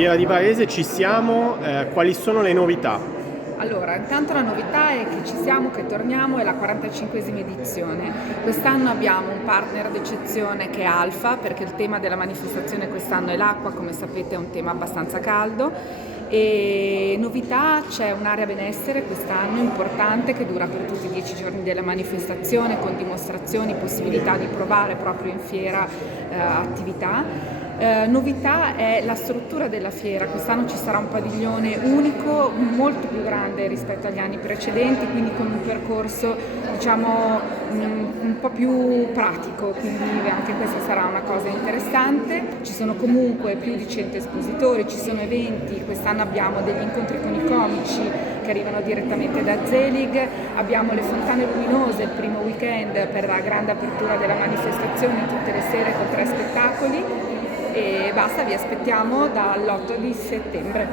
Fiera di Varese ci siamo, quali sono le novità? Allora, intanto la novità è che ci siamo, che torniamo, è la 45esima edizione. Quest'anno abbiamo un partner d'eccezione che è Alfa, perché il tema della manifestazione quest'anno è l'acqua, come sapete è un tema abbastanza caldo. E novità, c'è un'area benessere quest'anno importante che dura per tutti i 10 giorni della manifestazione, con dimostrazioni, possibilità di provare proprio in fiera attività. Novità è la struttura della fiera. Quest'anno ci sarà un padiglione unico, molto più grande rispetto agli anni precedenti, quindi con un percorso diciamo un po' più pratico, quindi anche questa sarà una cosa interessante. Ci sono comunque più di 100 espositori, ci sono eventi, quest'anno abbiamo degli incontri con i comici che arrivano direttamente da Zelig, abbiamo le fontane luminose il primo weekend per la grande apertura della manifestazione tutte le sere con 3 spettacoli. E basta, vi aspettiamo dall'8 di settembre.